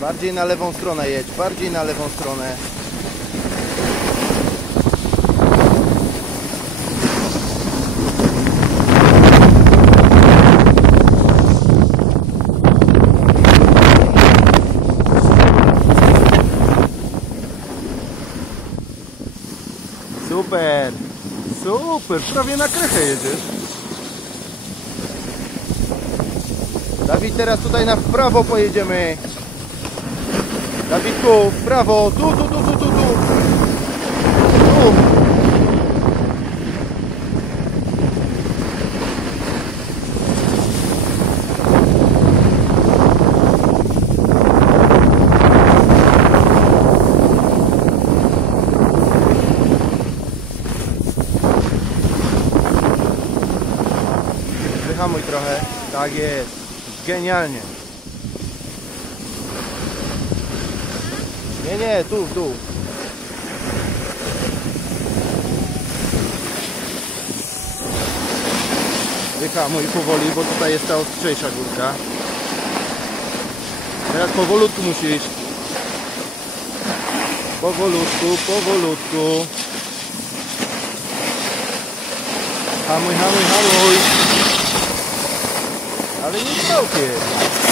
Bardziej na lewą stronę jedź, bardziej na lewą stronę. Super! Super! Prawie na krechę jedziesz. Dawid, teraz tutaj na prawo pojedziemy. Dawidku, w prawo. Tu, tu, tu, tu, tu, tu. Tu. Wyhamuj trochę. Tak jest. Genialnie. Nie, tu, w dół. Wyhamuj powoli, bo tutaj jest ta ostrzejsza górka. Teraz powolutku musisz. Powolutku, powolutku. Hamuj, hamuj, hamuj. Ale nie całkiem.